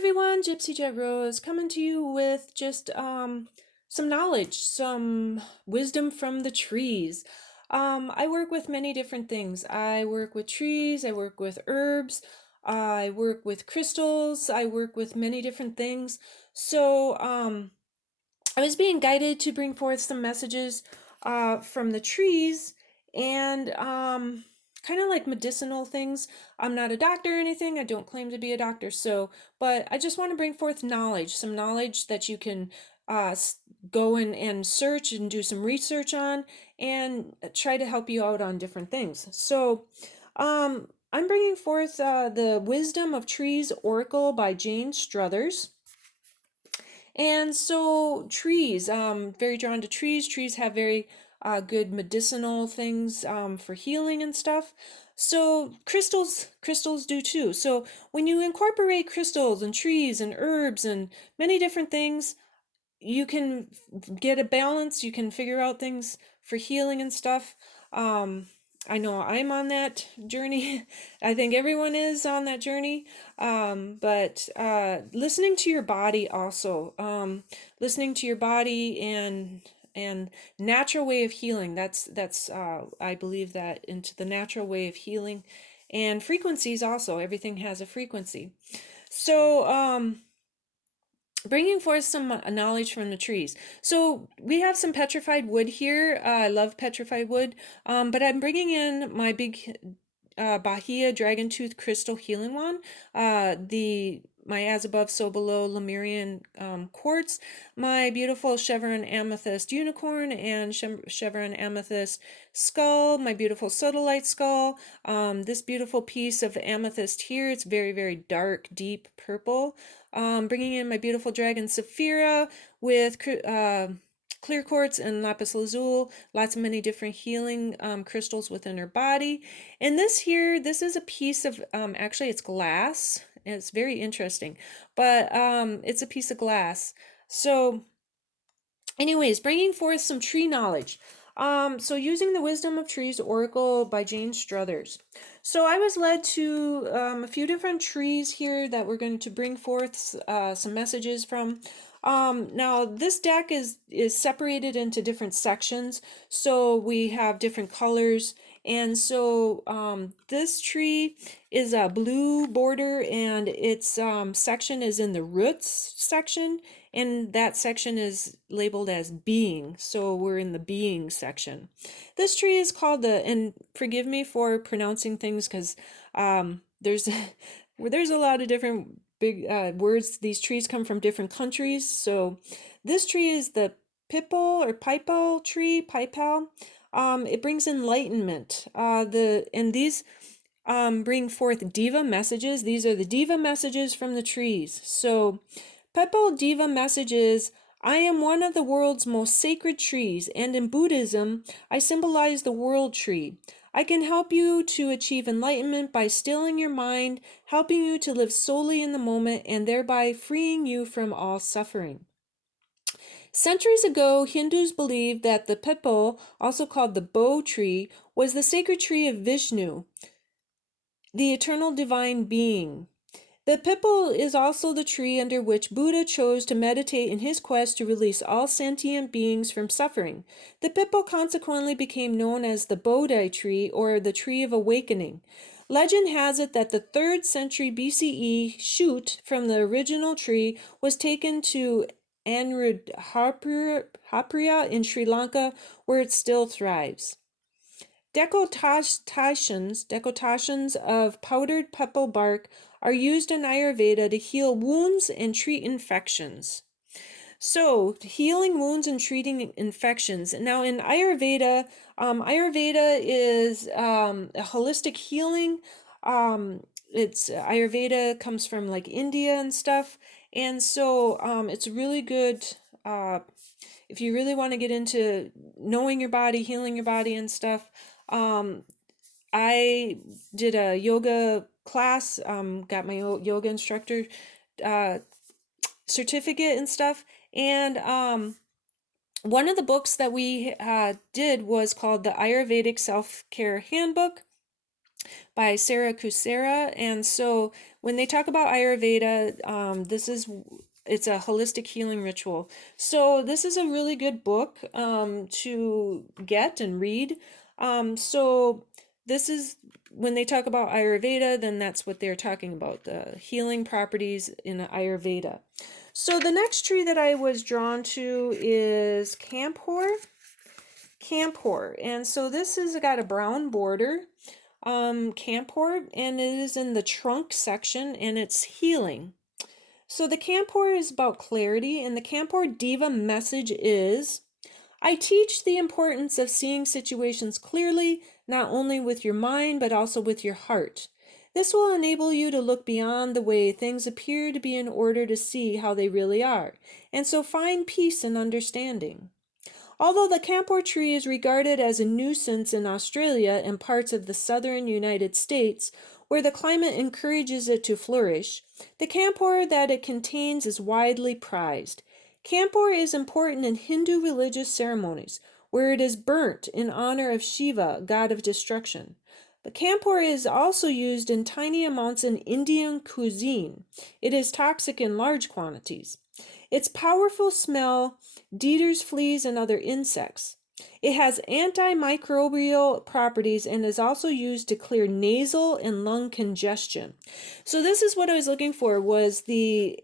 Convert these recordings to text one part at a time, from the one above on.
everyone, Gypsy Jet Rose coming to you with just some knowledge, some wisdom from the trees. I work with many different things. I work with trees, I work with herbs, I work with crystals, I work with many different things. So I was being guided to bring forth some messages from the trees and kind of like medicinal things. I'm not a doctor or anything. I don't claim to be a doctor. But I just want to bring forth knowledge, some knowledge that you can uh, go and search and do some research on and try to help you out on different things. I'm bringing forth the Wisdom of Trees Oracle by Jane Struthers. And so trees, very drawn to trees. Trees have very good medicinal things for healing and stuff. So crystals do too. So when you incorporate crystals and trees and herbs and many different things, you can get a balance. You can figure out things for healing and stuff. I know I'm on that journey. I think everyone is on that journey. But listening to your body also, listening to your body and natural way of healing. That's I believe that into the natural way of healing, and frequencies also. Everything has a frequency. So bringing forth some knowledge from the trees. So we have some petrified wood here. I love petrified wood, but I'm bringing in my big Bahia Dragon Tooth Crystal Healing Wand, the my As Above So Below Lemurian quartz, my beautiful Chevron Amethyst Unicorn and Chevron Amethyst Skull, my beautiful Sodalite Skull, this beautiful piece of amethyst here. It's very, very dark, deep purple. Bringing in my beautiful Dragon Saphira with clear quartz and lapis lazuli, lots of many different healing crystals within her body. And this is a piece of, actually it's glass. It's very interesting, but it's a piece of glass. So anyways, bringing forth some tree knowledge. So using the Wisdom of Trees Oracle by Jane Struthers. So I was led to a few different trees here that we're going to bring forth some messages from. Now this deck is separated into different sections, so we have different colors. And so this tree is a blue border, and its section is in the roots section, and that section is labeled as being. So we're in the being section. This tree is called and forgive me for pronouncing things because there's there's a lot of different big words. These trees come from different countries. So this tree is the pipal or pipal tree, pipal. It brings enlightenment. These bring forth diva messages. These are the diva messages from the trees. So Pipal diva messages: I am one of the world's most sacred trees, and in Buddhism, I symbolize the world tree. I can help you to achieve enlightenment by stilling your mind, helping you to live solely in the moment, and thereby freeing you from all suffering. Centuries ago, Hindus believed that the pipal, also called the Bo tree, was the sacred tree of Vishnu, the eternal divine being. The pipal is also the tree under which Buddha chose to meditate in his quest to release all sentient beings from suffering. The pipal consequently became known as the Bodhi tree, or the tree of awakening. Legend has it that the 3rd century BCE shoot from the original tree was taken to Anuradhapura in Sri Lanka, where it still thrives. Decoctations of powdered pipal bark are used in Ayurveda to heal wounds and treat infections. So, healing wounds and treating infections. Now, in Ayurveda, Ayurveda is a holistic healing. It's Ayurveda comes from like India and stuff, and so it's really good. If you really want to get into knowing your body, healing your body and stuff. I did a yoga class, got my yoga instructor certificate and stuff, and one of the books that we did was called the Ayurvedic Self-Care Handbook. by Sarah Kusera. And so when they talk about Ayurveda, it's a holistic healing ritual. So this is a really good book to get and read. So this is when they talk about Ayurveda, then that's what they're talking about, the healing properties in Ayurveda. So the next tree that I was drawn to is Camphor. And so this has got a brown border, Camphor, and it is in the trunk section, and it's healing. So the Camphor is about clarity, and the Camphor Diva message is, I teach the importance of seeing situations clearly, not only with your mind, but also with your heart. This will enable you to look beyond the way things appear to be in order to see how they really are, and so find peace and understanding. Although the camphor tree is regarded as a nuisance in Australia and parts of the southern United States, where the climate encourages it to flourish, the camphor that it contains is widely prized. Camphor is important in Hindu religious ceremonies, where it is burnt in honor of Shiva, god of destruction. But camphor is also used in tiny amounts in Indian cuisine. It is toxic in large quantities. Its powerful smell deters fleas and other insects. It has antimicrobial properties and is also used to clear nasal and lung congestion. So this is what I was looking for, was the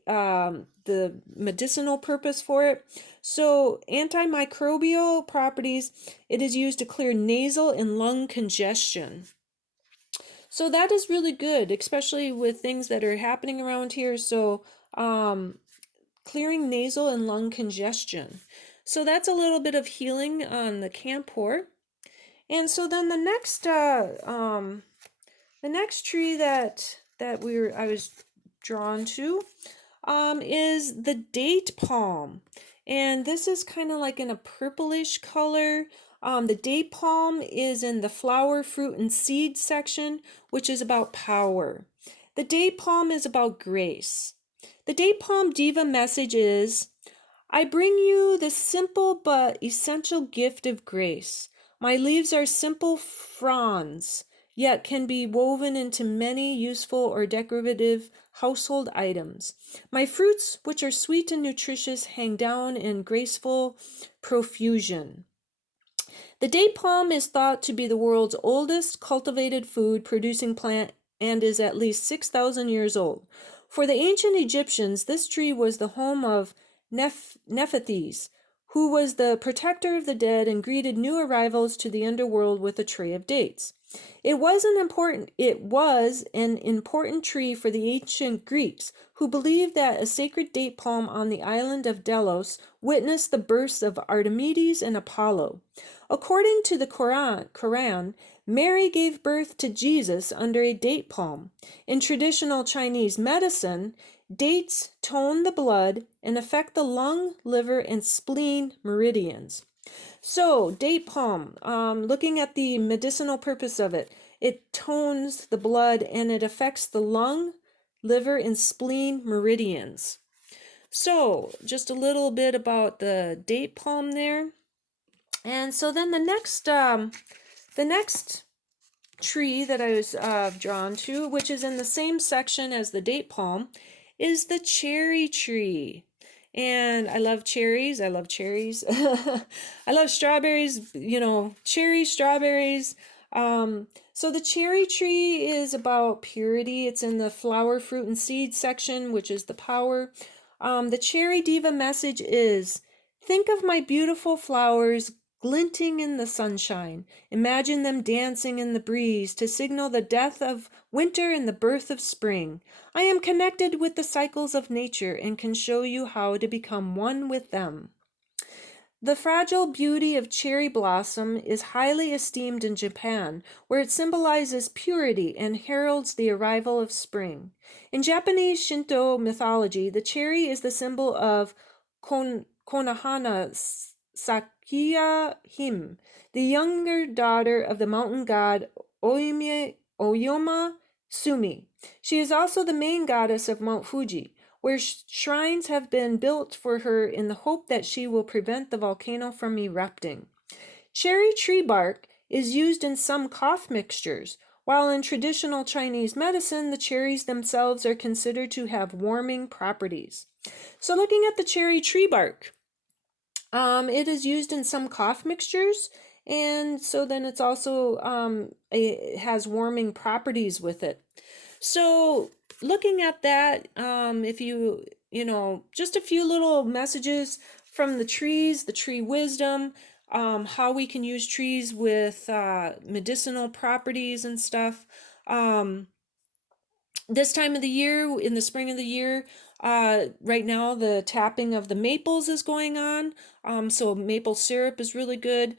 medicinal purpose for it. So antimicrobial properties, it is used to clear nasal and lung congestion. So that is really good, especially with things that are happening around here. So clearing nasal and lung congestion. So that's a little bit of healing on the camphor. And so then the next tree that I was drawn to is the date palm. And this is kind of like in a purplish color. The date palm is in the flower, fruit, and seed section, which is about power. The date palm is about grace. The date palm diva message is, I bring you the simple but essential gift of grace. My leaves are simple fronds, yet can be woven into many useful or decorative household items. My fruits, which are sweet and nutritious, hang down in graceful profusion. The date palm is thought to be the world's oldest cultivated food producing plant and is at least 6,000 years old. For the ancient Egyptians, this tree was the home of Nephthys, who was the protector of the dead and greeted new arrivals to the underworld with a tray of dates. It was an important tree for the ancient Greeks, who believed that a sacred date palm on the island of Delos witnessed the births of Artemis and Apollo. According to the Quran, Mary gave birth to Jesus under a date palm. In traditional Chinese medicine, dates tone the blood and affect the lung, liver, and spleen meridians. So, date palm, looking at the medicinal purpose of it, it tones the blood and it affects the lung, liver, and spleen meridians. So, just a little bit about the date palm there. And so then the next tree that I was drawn to, which is in the same section as the date palm, is the cherry tree. And I love cherries. I love cherries. I love strawberries, cherries, strawberries. So the cherry tree is about purity. It's in the flower, fruit, and seed section, which is the power. The cherry diva message is, think of my beautiful flowers glinting in the sunshine. Imagine them dancing in the breeze to signal the death of winter and the birth of spring. I am connected with the cycles of nature and can show you how to become one with them. The fragile beauty of cherry blossom is highly esteemed in Japan, where it symbolizes purity and heralds the arrival of spring. In Japanese Shinto mythology, the cherry is the symbol of Konohana Sakuya Hime, the younger daughter of the mountain god Oyama Sumi. She is also the main goddess of Mount Fuji, where shrines have been built for her in the hope that she will prevent the volcano from erupting. Cherry tree bark is used in some cough mixtures, While in traditional Chinese medicine, the cherries themselves are considered to have warming properties. So looking at the cherry tree bark, it is used in some cough mixtures, and so then it's also it has warming properties with it. So looking at that, if just a few little messages from the trees, the tree wisdom, how we can use trees with medicinal properties and stuff. Um, this time of the year, in the spring of the year, right now the tapping of the maples is going on. So maple syrup is really good.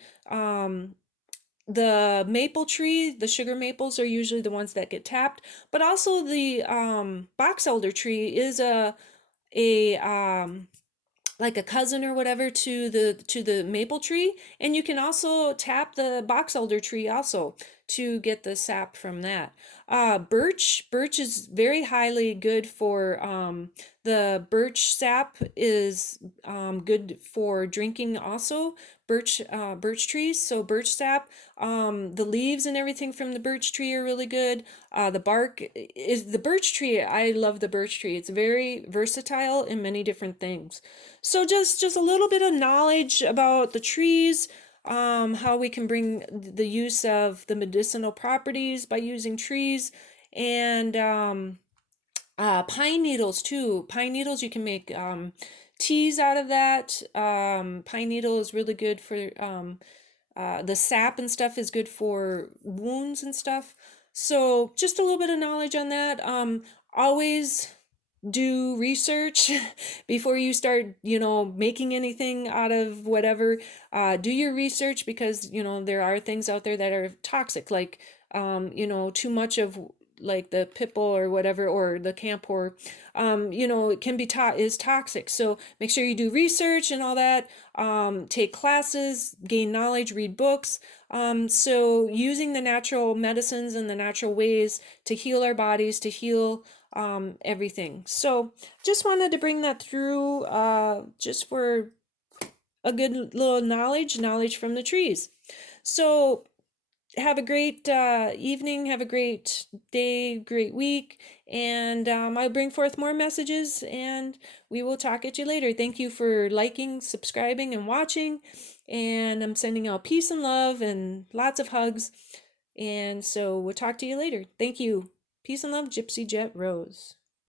The maple tree, the sugar maples are usually the ones that get tapped, but also the box elder tree is a like a cousin or whatever to the maple tree, and you can also tap the box elder tree also to get the sap from that. Birch is very highly good for the birch sap is good for drinking also. Birch trees, so birch sap, the leaves and everything from the birch tree are really good. The bark is the birch tree. I love the birch tree. It's very versatile in many different things. So just a little bit of knowledge about the trees, how we can bring the use of the medicinal properties by using trees, and pine needles too. Pine needles, you can make teas out of that. Pine needle is really good for the sap and stuff is good for wounds and stuff. So just a little bit of knowledge on that. Always do research before you start, making anything out of whatever. Do your research, because, there are things out there that are toxic, like, too much of like the pitbull or whatever, or the camphor, it can be is toxic. So make sure you do research and all that. Take classes, gain knowledge, read books. So using the natural medicines and the natural ways to heal our bodies, to heal everything. So just wanted to bring that through, just for a good little knowledge from the trees. So have a great evening, have a great day, great week, and I'll bring forth more messages, and we will talk at you later. Thank you for liking, subscribing, and watching, and I'm sending out peace and love and lots of hugs, and so we'll talk to you later. Thank you. Peace and love, Gypsy Jet Rose.